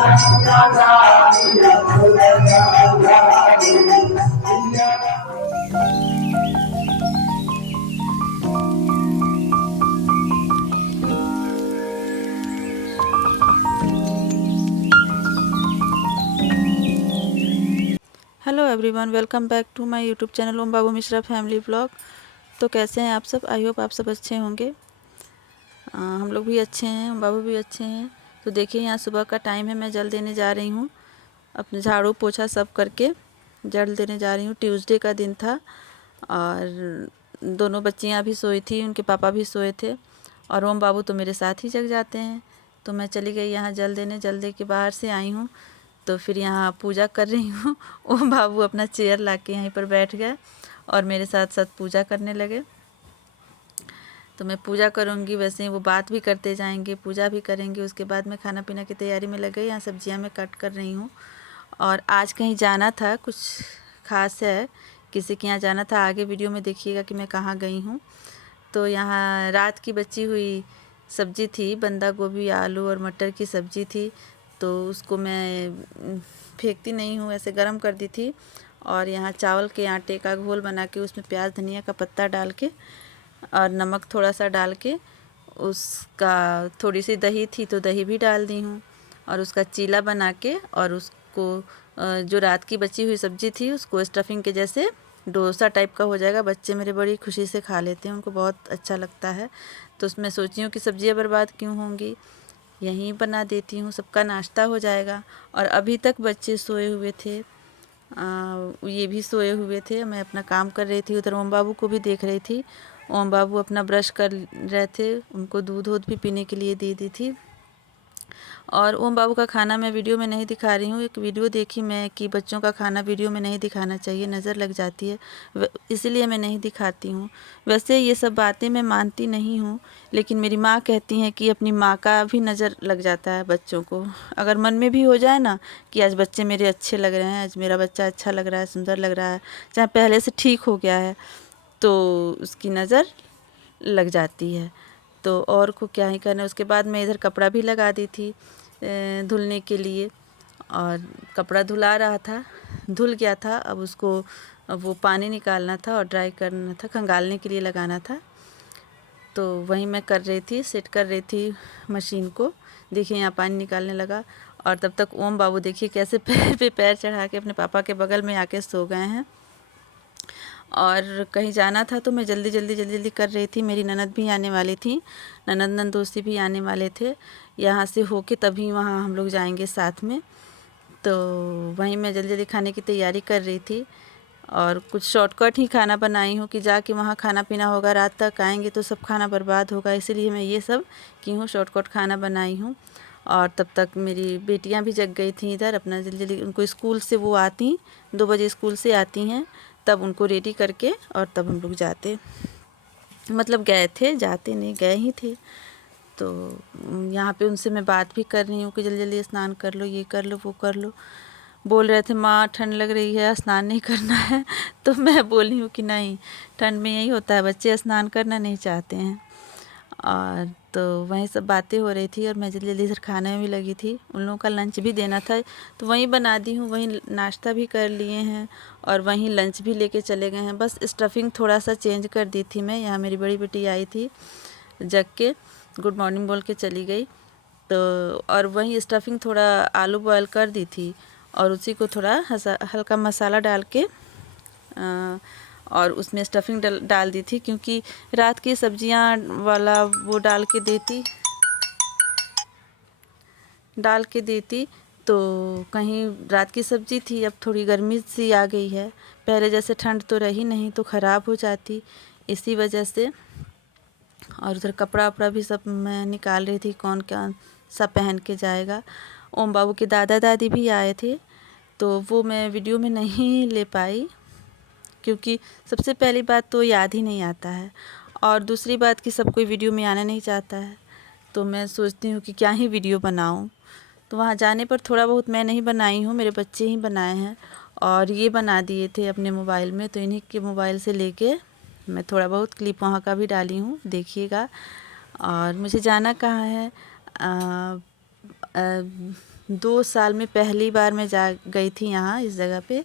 Hello everyone, welcome back to my YouTube channel Om Babu Mishra family vlog. तो कैसे हैं आप सब? आई होप आप सब अच्छे होंगे। हम लोग भी अच्छे हैं, ओम बाबू भी अच्छे हैं। तो देखिए, यहाँ सुबह का टाइम है, मैं जल देने जा रही हूँ। अपने झाड़ू पोछा सब करके जल देने जा रही हूँ। ट्यूसडे का दिन था और दोनों बच्चियाँ भी सोई थी, उनके पापा भी सोए थे और ओम बाबू तो मेरे साथ ही जग जाते हैं। तो मैं चली गई यहाँ जल देने। जल दे के बाहर से आई हूँ तो फिर यहाँ पूजा कर रही हूँ। ओम बाबू अपना चेयर ला के यहीं पर बैठ गए और मेरे साथ साथ पूजा करने लगे। तो मैं पूजा करूँगी, वैसे ही वो बात भी करते जाएंगे, पूजा भी करेंगे। उसके बाद मैं खाना पीना की तैयारी में लग गई। यहाँ सब्जियाँ मैं कट कर रही हूँ और आज कहीं जाना था, कुछ खास है, किसी के यहाँ जाना था। आगे वीडियो में देखिएगा कि मैं कहाँ गई हूँ। तो यहाँ रात की बची हुई सब्जी थी, बंदा गोभी आलू और मटर की सब्जी थी। तो उसको मैं फेंकती नहीं हूँ, ऐसे गरम कर दी थी। और यहाँ चावल के आटे का घोल बना के उसमें प्याज धनिया का पत्ता डाल के और नमक थोड़ा सा डाल के, उसका थोड़ी सी दही थी तो दही भी डाल दी हूँ और उसका चीला बना के और उसको जो रात की बची हुई सब्जी थी उसको स्टफिंग के जैसे डोसा टाइप का हो जाएगा। बच्चे मेरे बड़ी खुशी से खा लेते हैं, उनको बहुत अच्छा लगता है। तो उसमें सोची हूँ कि सब्जियाँ बर्बाद क्यों होंगी, यहीं बना देती हूँ, सबका नाश्ता हो जाएगा। और अभी तक बच्चे सोए हुए थे, ये भी सोए हुए थे। मैं अपना काम कर रही थी, उधर ओम बाबू को भी देख रही थी। ओम बाबू अपना ब्रश कर रहे थे, उनको दूध वूध भी पीने के लिए दे दी थी। और ओम बाबू का खाना मैं वीडियो में नहीं दिखा रही हूँ। एक वीडियो देखी मैं कि बच्चों का खाना वीडियो में नहीं दिखाना चाहिए, नज़र लग जाती है, इसीलिए मैं नहीं दिखाती हूँ। वैसे ये सब बातें मैं मानती नहीं हूँ, लेकिन मेरी माँ कहती हैं कि अपनी माँ का भी नज़र लग जाता है बच्चों को। अगर मन में भी हो जाए ना कि आज बच्चे मेरे अच्छे लग रहे हैं, आज मेरा बच्चा अच्छा लग रहा है, सुंदर लग रहा है, चाहे पहले से ठीक हो गया है, तो उसकी नज़र लग जाती है। तो और को क्या ही करना। उसके बाद मैं इधर कपड़ा भी लगा दी थी धुलने के लिए और कपड़ा धुला रहा था, धुल गया था। अब उसको वो पानी निकालना था और ड्राई करना था, खंगालने के लिए लगाना था। तो वहीं मैं कर रही थी, सेट कर रही थी मशीन को। देखिए यहाँ पानी निकालने लगा और तब तक ओम बाबू देखिए कैसे पैर पे पैर चढ़ा के अपने पापा के बगल में आके सो गए हैं। और कहीं जाना था तो मैं जल्दी जल्दी जल्दी जल्दी कर रही थी। मेरी ननद भी आने वाली थी, ननद नंदोसी भी आने वाले थे। यहाँ से होके तभी वहाँ हम लोग जाएंगे साथ में। तो वहीं मैं जल्दी जल्दी खाने की तैयारी कर रही थी और कुछ शॉर्टकट ही खाना बनाई हूँ कि जाके वहाँ खाना पीना होगा, रात तक आएंगे तो सब खाना बर्बाद होगा, इसीलिए मैं ये सब की हूँ, शॉर्टकट खाना बनाई हूँ। और तब तक मेरी बेटियाँ भी जग गई थी इधर, अपना जल्दी जल्दी उनको स्कूल से वो आती 2 बजे स्कूल से आती हैं, तब उनको रेडी करके और तब हम लोग जाते, मतलब गए थे, जाते नहीं गए ही थे। तो यहाँ पे उनसे मैं बात भी कर रही हूँ कि जल्दी जल्दी स्नान कर लो, ये कर लो, वो कर लो। बोल रहे थे माँ ठंड लग रही है, स्नान नहीं करना है। तो मैं बोली हूँ कि नहीं, ठंड में यही होता है, बच्चे स्नान करना नहीं चाहते हैं। और तो वहीं सब बातें हो रही थी और मैं जल्दी जल्दी से खाने में भी लगी थी। उन लोगों का लंच भी देना था तो वहीं बना दी हूँ, वहीं नाश्ता भी कर लिए हैं और वहीं लंच भी लेके चले गए हैं। बस स्टफिंग थोड़ा सा चेंज कर दी थी मैं। यहाँ मेरी बड़ी बेटी आई थी, जग के गुड मॉर्निंग बोल के चली गई। तो और वहीं स्टफिंग थोड़ा आलू बॉयल कर दी थी और उसी को थोड़ा हल्का मसाला डाल के और उसमें स्टफिंग डाल दी थी, क्योंकि रात की सब्जियां वाला वो डाल के देती तो कहीं रात की सब्जी थी, अब थोड़ी गर्मी सी आ गई है, पहले जैसे ठंड तो रही नहीं तो ख़राब हो जाती, इसी वजह से। और उधर कपड़ा वपड़ा भी सब मैं निकाल रही थी, कौन कौन सा पहन के जाएगा। ओम बाबू के दादा दादी भी आए थे तो वो मैं वीडियो में नहीं ले पाई, क्योंकि सबसे पहली बात तो याद ही नहीं आता है और दूसरी बात कि सब कोई वीडियो में आना नहीं चाहता है। तो मैं सोचती हूँ कि क्या ही वीडियो बनाऊँ। तो वहाँ जाने पर थोड़ा बहुत मैं नहीं बनाई हूँ, मेरे बच्चे ही बनाए हैं और ये बना दिए थे अपने मोबाइल में, तो इन्हीं के मोबाइल से लेके मैं थोड़ा बहुत क्लिप वहाँ का भी डाली हूँ, देखिएगा। और मुझे जाना कहाँ है, 2 साल में पहली बार मैं जा गई थी यहाँ इस जगह पे।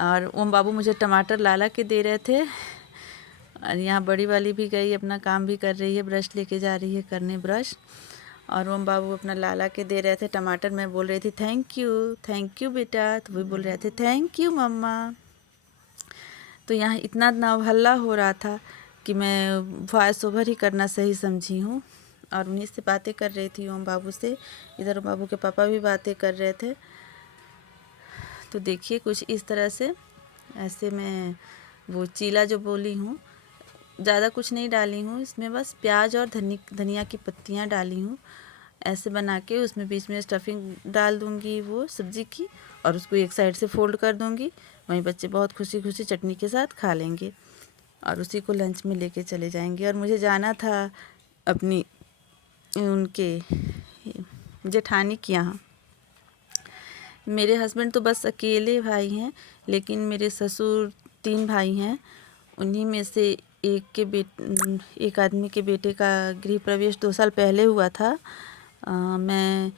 और ओम बाबू मुझे टमाटर ला के दे रहे थे। और यहाँ बड़ी वाली भी गई, अपना काम भी कर रही है, ब्रश लेके जा रही है करने ब्रश। और ओम बाबू अपना ला के दे रहे थे टमाटर। मैं बोल रही थी थैंक यू बेटा, तो वो बोल रहे थे थैंक यू मम्मा। तो यहाँ इतना हल्ला हो रहा था कि मैं वॉइस ओवर ही करना सही समझी हूँ। और उन्हीं से बातें कर रही थी ओम बाबू से। इधर ओम बाबू के पापा भी बातें कर रहे थे। तो देखिए कुछ इस तरह से ऐसे मैं वो चीला जो बोली हूँ, ज़्यादा कुछ नहीं डाली हूँ इसमें, बस प्याज और धनिया की पत्तियाँ डाली हूँ। ऐसे बना के उसमें बीच में स्टफिंग डाल दूँगी वो सब्ज़ी की, और उसको एक साइड से फोल्ड कर दूँगी। वहीं बच्चे बहुत खुशी खुशी चटनी के साथ खा लेंगे और उसी को लंच में लेके चले जाएंगे। और मुझे जाना था अपनी उनके जेठानी के यहाँ। मेरे हस्बैंड तो बस अकेले भाई हैं, लेकिन मेरे ससुर 3 भाई हैं। उन्हीं में से एक आदमी के बेटे का गृह प्रवेश 2 साल पहले हुआ था। मैं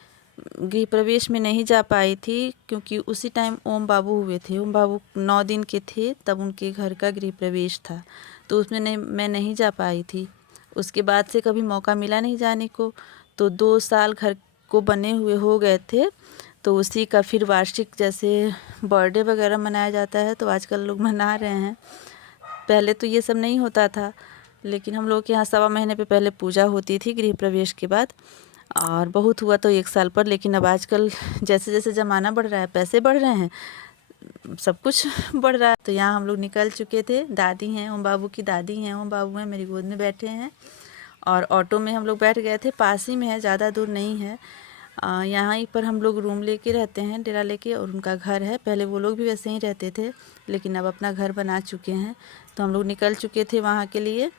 गृह प्रवेश में नहीं जा पाई थी क्योंकि उसी टाइम ओम बाबू हुए थे। ओम बाबू 9 दिन के थे तब उनके घर का गृह प्रवेश था, तो उसमें मैं नहीं जा पाई थी। उसके बाद से कभी मौका मिला नहीं जाने को। तो 2 साल घर को बने हुए हो गए थे। तो उसी का फिर वार्षिक जैसे बर्थडे वगैरह मनाया जाता है, तो आजकल लोग मना रहे हैं। पहले तो ये सब नहीं होता था, लेकिन हम लोग के यहाँ 1.25 महीने पे पहले पूजा होती थी गृह प्रवेश के बाद। और बहुत हुआ तो 1 साल पर, लेकिन अब आजकल जैसे जैसे ज़माना बढ़ रहा है, पैसे बढ़ रहे हैं, सब कुछ बढ़ रहा है। तो यहाँ हम लोग निकल चुके थे। दादी हैं, ओम बाबू की दादी हैं, ओम बाबू हैं, मेरी गोद में बैठे हैं। और ऑटो में हम लोग बैठ गए थे, पास ही में है, ज़्यादा दूर नहीं है। यहाँ ही पर हम लोग रूम लेके रहते हैं, डेरा लेके, और उनका घर है। पहले वो लोग भी वैसे ही रहते थे, लेकिन अब अपना घर बना चुके हैं। तो हम लोग निकल चुके थे वहाँ के लिए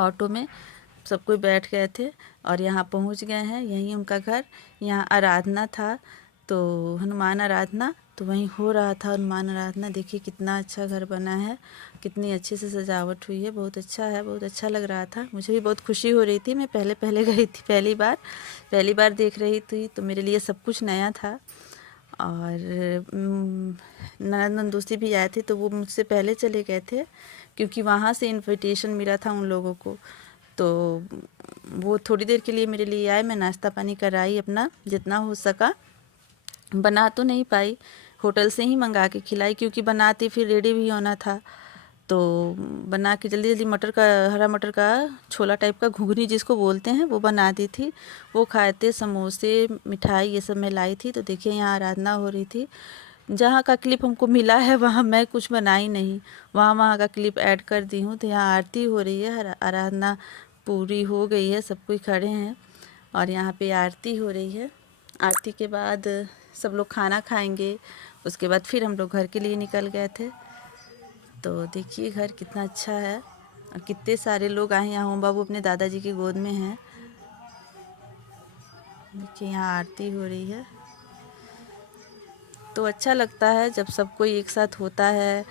ऑटो में, सब कोई बैठ गए थे और यहाँ पहुँच गए हैं। यहीं उनका घर। यहाँ आराधना था, तो हनुमान आराधना, तो वहीं हो रहा था हनुमान आराधना। देखिए कितना अच्छा घर बना है, कितनी अच्छे से सजावट हुई है, बहुत अच्छा है, बहुत अच्छा लग रहा था। मुझे भी बहुत खुशी हो रही थी। मैं पहले गई थी, पहली बार देख रही थी, तो मेरे लिए सब कुछ नया था। और ननद नंदोसी भी आए थे, तो वो मुझसे पहले चले गए थे क्योंकि वहाँ से इनविटेशन मिला था उन लोगों को। तो वो थोड़ी देर के लिए मेरे लिए आए। मैं नाश्ता पानी कराई अपना जितना हो सका। बना तो नहीं पाई, होटल से ही मंगा के खिलाई, क्योंकि बनाती फिर रेडी भी होना था। तो बना के जल्दी जल्दी हरा मटर का छोला टाइप का घुघनी जिसको बोलते हैं, वो बना दी थी। वो खाए थे। समोसे, मिठाई, ये सब मैं लाई थी। तो देखिए यहाँ आराधना हो रही थी। जहाँ का क्लिप हमको मिला है वहाँ मैं कुछ बनाई नहीं, वहाँ का क्लिप ऐड कर दी हूँ। तो यहाँ आरती हो रही है, आराधना पूरी हो गई है, सब कोई खड़े हैं और यहाँ पे आरती हो रही है। आरती के बाद सब लोग खाना खाएंगे, उसके बाद फिर हम लोग घर के लिए निकल गए थे। तो देखिए घर कितना अच्छा है और कितने सारे लोग आए हैं। यहाँ ओम बाबू अपने दादाजी की गोद में हैं। देखिए यहाँ आरती हो रही है। तो अच्छा लगता है जब सब कोई एक साथ होता है।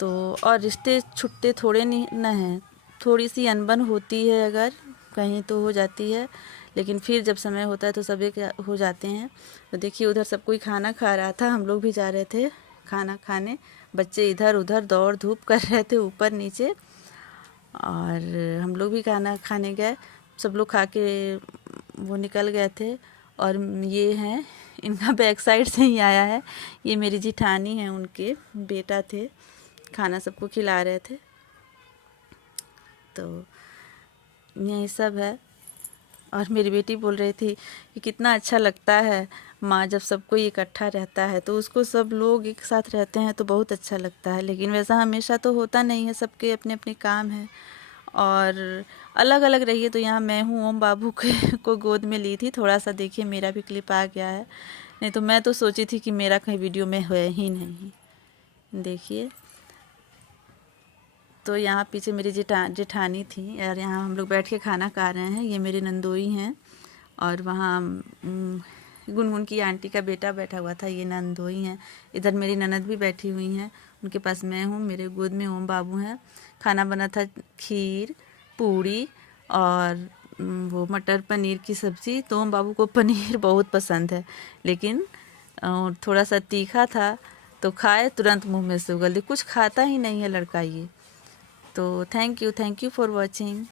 तो और रिश्ते छुट्टे थोड़े नहीं न हैं, थोड़ी सी अनबन होती है अगर कहीं तो हो जाती है, लेकिन फिर जब समय होता है तो सब एक हो जाते हैं। तो देखिए उधर सब कोई खाना खा रहा था, हम लोग भी जा रहे थे खाना खाने। बच्चे इधर उधर दौड़ धूप कर रहे थे ऊपर नीचे, और हम लोग भी खाना खाने गए। सब लोग खा के वो निकल गए थे। और ये हैं, इनका बैक साइड से ही आया है, ये मेरी जिठानी है, उनके बेटा थे, खाना सबको खिला रहे थे। तो यही सब है। और मेरी बेटी बोल रही थी कि कितना अच्छा लगता है माँ जब सब कोई इकट्ठा रहता है, तो उसको सब लोग एक साथ रहते हैं तो बहुत अच्छा लगता है। लेकिन वैसा हमेशा तो होता नहीं है, सबके अपने अपने काम हैं और अलग अलग रहिए। तो यहाँ मैं हूँ, ओम बाबू को गोद में ली थी। थोड़ा सा देखिए मेरा भी क्लिप आ गया है, नहीं तो मैं तो सोची थी कि मेरा कहीं वीडियो में है ही नहीं। देखिए तो यहाँ पीछे मेरी जेठानी थी और यहाँ हम लोग बैठ के खाना खा रहे हैं। ये मेरे नंदोई हैं और वहाँ गुनगुन की आंटी का बेटा बैठा हुआ था, ये नंदोई हैं। इधर मेरी ननद भी बैठी हुई हैं, उनके पास मैं हूँ, मेरे गोद में ओम बाबू हैं। खाना बना था खीर, पूड़ी और वो मटर पनीर की सब्ज़ी। तो ओम बाबू को पनीर बहुत पसंद है, लेकिन थोड़ा सा तीखा था तो खाए, तुरंत मुंह में से उगल दी। कुछ खाता ही नहीं है लड़का ये। तो थैंक यू फॉर वॉचिंग।